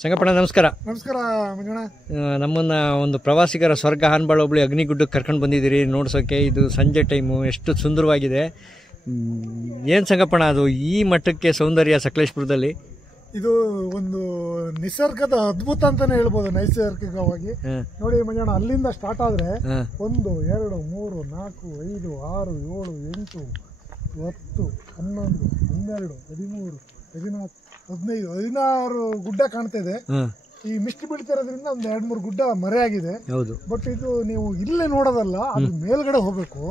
ಸಂಗಪ್ಪಣ್ಣ ನಮಸ್ಕಾರ. ನಮಸ್ಕಾರ ಮಂಜಣ್ಣ. ನಮ್ಮನ್ನ ಒಂದು ಪ್ರವಾಸಿಗರ ಸ್ವರ್ಗ ಹಾನ್ಬಾಳ ಹೋಬಳಿ ಅಗ್ನಿಗುಡ್ಡಕ್ಕೆ ಕರ್ಕೊಂಡು ಬಂದಿದ್ದೀರಿ ನೋಡ್ಸೋಕ್ಕೆ. ಇದು ಸಂಜೆ ಟೈಮು, ಎಷ್ಟು ಸುಂದರವಾಗಿದೆ. ಏನು ಸಂಗಪ್ಪಣ್ಣ ಅದು ಈ ಮಟ್ಟಕ್ಕೆ ಸೌಂದರ್ಯ ಸಕಲೇಶಪುರದಲ್ಲಿ? ಇದು ಒಂದು ನಿಸರ್ಗದ ಅದ್ಭುತ ಅಂತಾನೆ ಹೇಳ್ಬೋದು. ನೈಸರ್ಗಿಕವಾಗಿ ನೋಡಿ ಮಂಜಣ್ಣ, ಅಲ್ಲಿಂದ ಸ್ಟಾರ್ಟ್ ಆದ್ರೆ 1 2 3 4 5 6 7 8 10 11 12 13 14 15 16 ಗುಡ್ಡ ಕಾಣ್ತಾ ಇದೆ. ಈ ಮಿಸ್ಟ್ ಬೀಳ್ತಿರೋದ್ರಿಂದ ಒಂದು 2-3 ಗುಡ್ಡ ಮರೆಯಾಗಿದೆ. ಬಟ್ ಇದು ನೀವು ಇಲ್ಲೇ ನೋಡೋದಲ್ಲ, ಅದು ಮೇಲ್ಗಡೆ ಹೋಗ್ಬೇಕು.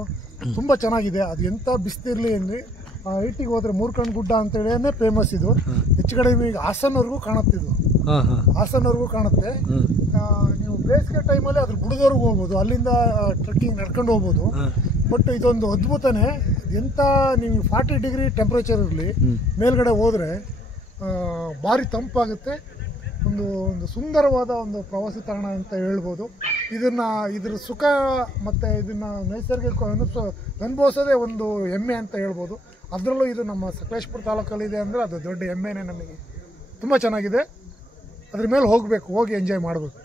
ತುಂಬಾ ಚೆನ್ನಾಗಿದೆ. ಅದು ಎಂತ ಬಿಸ್ತಿರ್ಲಿ ಏನ್ರಿ, ಹೈಟಿಗೆ ಹೋದ್ರೆ ಮೂರ್ಕಂಡ್ ಗುಡ್ಡ ಅಂತೇಳಿ ಫೇಮಸ್. ಇದು ಹೆಚ್ಚು ಕಡಿಮೆ ಈಗ ಹಾಸನವರೆಗೂ ಕಾಣುತ್ತಿದ್ದು, ಹಾಸನವರೆಗೂ ಕಾಣುತ್ತೆ. ನೀವು ಬೇಸಿಗೆ ಟೈಮಲ್ಲಿ ಅದ್ರ ಬುಡದವರೆಗೂ ಹೋಗ್ಬೋದು, ಅಲ್ಲಿಂದ ಟ್ರೆಕ್ಕಿಂಗ್ ನಡ್ಕೊಂಡು ಹೋಗ್ಬೋದು. ಬಟ್ ಇದೊಂದು ಅದ್ಭುತನೇ. ಎಂತ ನೀವು 40 ಡಿಗ್ರಿ ಟೆಂಪ್ರೇಚರ್ ಇರಲಿ, ಮೇಲ್ಗಡೆ ಹೋದ್ರೆ ಭಾರಿ ತಂಪಾಗುತ್ತೆ. ಒಂದು ಸುಂದರವಾದ ಒಂದು ಪ್ರವಾಸಿ ತಾಣ ಅಂತ ಹೇಳ್ಬೋದು. ಇದ್ರ ಸುಖ ಮತ್ತೆ ಇದನ್ನ ನೈಸರ್ಗಿಕ ಅನುಭವಿಸೋದೇ ಒಂದು ಹೆಮ್ಮೆ ಅಂತ ಹೇಳ್ಬೋದು. ಅದರಲ್ಲೂ ಇದು ನಮ್ಮ ಸಕಲೇಶಪುರ ತಾಲೂಕಲ್ಲಿದೆ ಅಂದರೆ ಅದು ದೊಡ್ಡ ಹೆಮ್ಮೆನೇ ನಮಗೆ. ತುಂಬ ಚೆನ್ನಾಗಿದೆ. ಅದ್ರ ಮೇಲೆ ಹೋಗಬೇಕು, ಹೋಗಿ ಎಂಜಾಯ್ ಮಾಡಬೇಕು.